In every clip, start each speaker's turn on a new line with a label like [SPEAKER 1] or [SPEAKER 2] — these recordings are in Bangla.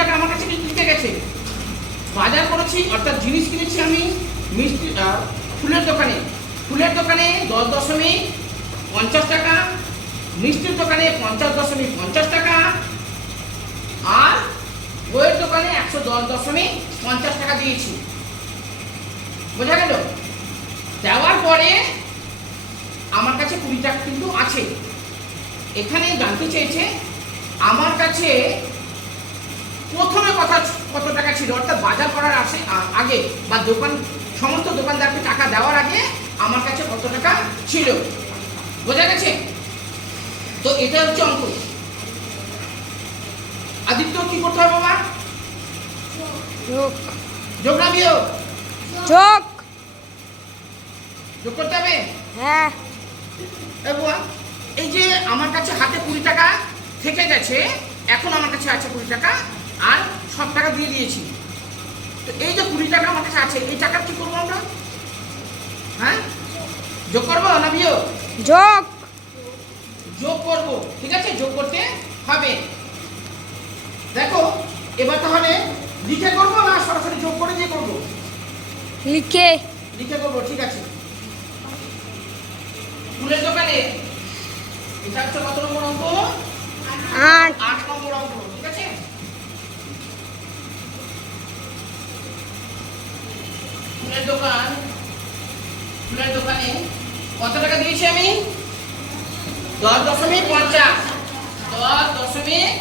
[SPEAKER 1] টাকা আমার কাছে লিখে গেছে। বাজার করেছি, অর্থাৎ জিনিস কিনেছি আমি মিষ্টি ফুলের দোকানে। ফুলের দোকানে দশ দশমিক পঞ্চাশ টাকা, মিষ্টির দোকানে পঞ্চাশ দশমিক পঞ্চাশ টাকা, আর বইয়ের দোকানে একশো দশ দশমিক পঞ্চাশ টাকা দিয়েছি। বোঝা গেল? দেওয়ার পরে আমার কাছে কুড়ি টাকা কিন্তু আছে। এখানে জানতে চেয়েছে, আমার কাছে প্রথমে কথা কত টাকা ছিল? অর্থাৎ বাজার করার আসে আগে বা দোকান সমস্ত দোকানদারকে টাকা দেওয়ার আগে আমার কাছে কত টাকা ছিল? বোঝা গেছে? তো এটা হচ্ছে অঙ্ক। আদিত্য কি করতে হবে বাবা?
[SPEAKER 2] যোগ।
[SPEAKER 1] না বিয়োগ?
[SPEAKER 2] যোগ।
[SPEAKER 1] যোগ করতে হবে?
[SPEAKER 2] হ্যাঁ।
[SPEAKER 1] এ বাবা, এই যে আমার কাছে হাতে কুড়ি টাকা থেকে গেছে এখন আমার কাছে আছে কুড়ি টাকা। আর সব টাকা দিয়ে দিয়েছি। তো এই যে কুড়ি টাকা আমার কাছে আছে এই টাকা কি করব আমরা? হ্যাঁ? যোগ করব না বিয়োগ?
[SPEAKER 2] যোগ।
[SPEAKER 1] যোগ করব ঠিক আছে? যোগ করতে হবে। দেখো এবার তাহলে লিখে করব না সরাসরি যোগ করে দিয়ে করব?
[SPEAKER 2] লিখে।
[SPEAKER 1] লিখে করব ঠিক আছে? ফুলের দোকানে এটা হচ্ছে কত নম্বর অঙ্ক?
[SPEAKER 2] আট।
[SPEAKER 1] আট নম্বর অঙ্ক ঠিক আছে ফুলের দোকান, ফুলের দোকানে কত টাকা দিয়েছি আমি? দশ দশমিক পঞ্চাশ। দশ দশমিক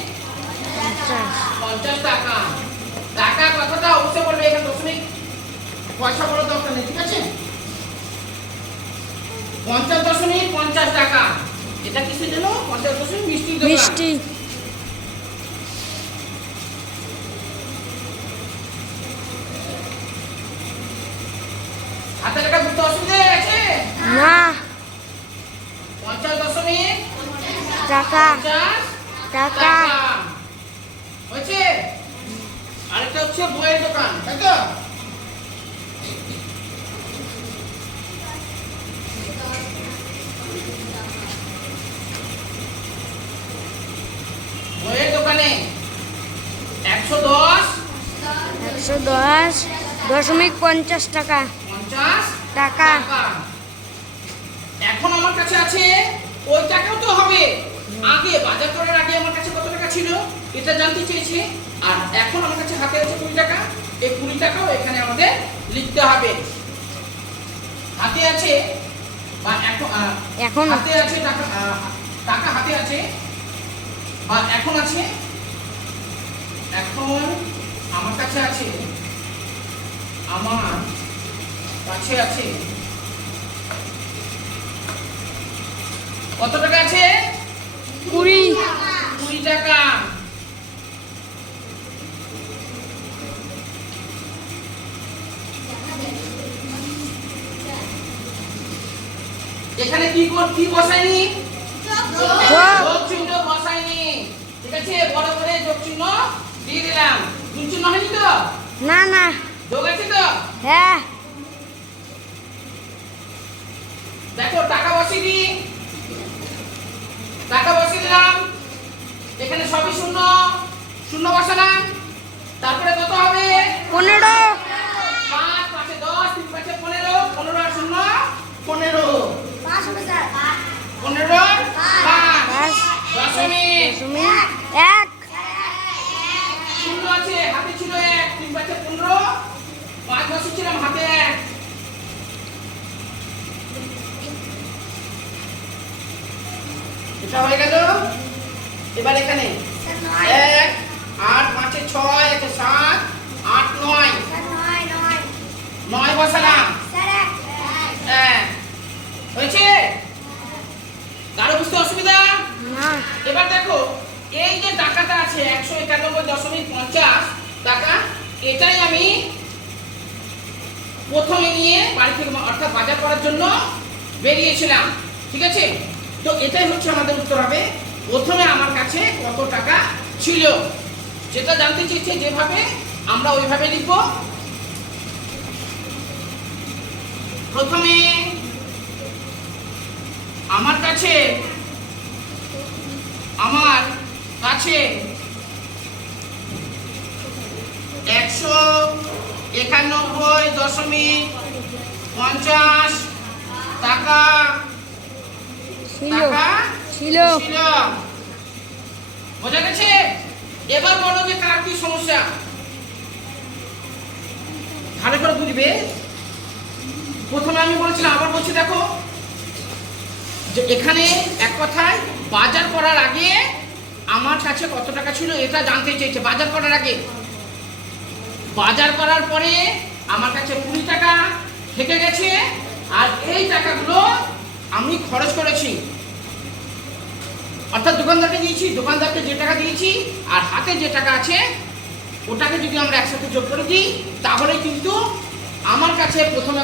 [SPEAKER 2] পঞ্চাশ
[SPEAKER 1] টাকা। টাকা কথাটা অবশ্যই বলবে এখানে দশমিক পয়সা বড় দরকার নেই, ঠিক আছে? পঞ্চাশ দশমিক পঞ্চাশ টাকা। এটা কিসে দিল পঞ্চাশ দশমিক মিষ্টি দোকান।
[SPEAKER 2] মিষ্টি।
[SPEAKER 1] হাতে টাকা বুঝতে অসুবিধা
[SPEAKER 2] না।
[SPEAKER 1] পঞ্চাশ দশমিক?
[SPEAKER 2] টাকা। টাকা।
[SPEAKER 1] হয়েছে? আরেকটা হচ্ছে বইয়ের দোকান তাই তো? বইয়ের দোকানে একশো দশ?
[SPEAKER 2] একশো দশ। দশমিক পঞ্চাশ টাকা।
[SPEAKER 1] পঞ্চাশ
[SPEAKER 2] টাকা।
[SPEAKER 1] এখন আমার কাছে আছে ওই টাকাও তো হবে। আগে বাজার করার আগে আমার কাছে কত টাকা ছিল এটা জানতে চেয়েছে। আর এখন আমার কাছে হাতে আছে কুড়ি টাকা। এই কুড়ি টাকাও এখানে আমাদের লিখতে হবে। হাতে আছে বা এখন হাতে আছে টাকা টাকা হাতে আছে বা এখন আছে এখন আমার কাছে আছে আমার কাছে আছে। কত টাকা আছে?
[SPEAKER 2] কুড়ি।
[SPEAKER 1] কুড়ি টাকা। এখানে কি কর কি বসাইনি
[SPEAKER 2] যোগ।
[SPEAKER 1] যোগ চিহ্ন বসাইনি ঠিক আছে বড় করে যোগ চিহ্ন দিয়ে দিলাম। গুণ চিহ্ন হয়নি তো?
[SPEAKER 2] না না।
[SPEAKER 1] যোগ আছে তো?
[SPEAKER 2] হ্যাঁ
[SPEAKER 1] দেখো টাকা বসিয়ে দিই টাকা বসিয়ে দিলাম এখানে সবই শূন্য শূন্য বসালাম। তারপরে কত হবে?
[SPEAKER 2] পনেরো।
[SPEAKER 1] পাঁচ পাঁচে দশ তিন পাঁচে পনেরো। পনেরো আর শূন্য? পনেরো। পনেরো? পাঁচ।
[SPEAKER 2] পাঁচ।
[SPEAKER 1] দশমিক।
[SPEAKER 2] দশমিক। এক।
[SPEAKER 1] শূন্য আছে হাতে ছিল এক তিন পাঁচে পনেরো। পাঁচ বসেছিলাম হাতে এক। এটা হয়ে গেল। এবার এখানে। এক আট পাঁচে ছয় একে সাত আট নয়। নয় বসালাম। হ্যাঁ। হয়েছে? কারও বুঝতে অসুবিধা?
[SPEAKER 2] না।
[SPEAKER 1] এবার দেখো এই যে টাকাটা আছে একশো একানব্বই দশমিক পঞ্চাশ টাকা এটাই আমি প্রথমে নিয়ে বাড়ি থেকে অর্থাৎ বাজার করার জন্য বেরিয়েছিলাম ঠিক আছে? তো এটাই হচ্ছে আমাদের উত্তর হবে। প্রথমে আমার কাছে কত টাকা ছিল? যেটা জানতে চেয়েছে যেভাবে আমরা ওইভাবে লিখব। প্রথমে আমার কাছে আমার কাছে একশো একানব্বই দশমিক পঞ্চাশ টাকা।
[SPEAKER 2] ছিল।
[SPEAKER 1] ছিল। বোঝা গেছে? এবার বলো যে কার কি সমস্যা? ভালো করে বুঝবে। প্রথমে আমি বলেছিলাম, আবার বলছি, দেখো, যে এখানে এক কথায় বাজার করার আগে আমার কাছে কত টাকা ছিল এটা জানতে চেয়েছে। বাজার করার আগে। বাজার করার পরে আমার কাছে কুড়ি টাকা থেকে গেছে, আর এই টাকাগুলো আমি খরচ করেছি। অর্থাৎ দোকানদারকে দিয়েছি, দোকানদারকে যে টাকা দিয়েছি আর হাতে যে টাকা আছে, ওটাকে যদি আমরা একসাথে যোগ করে দিই, তাহলে কিন্তু আমার কাছে প্রথমে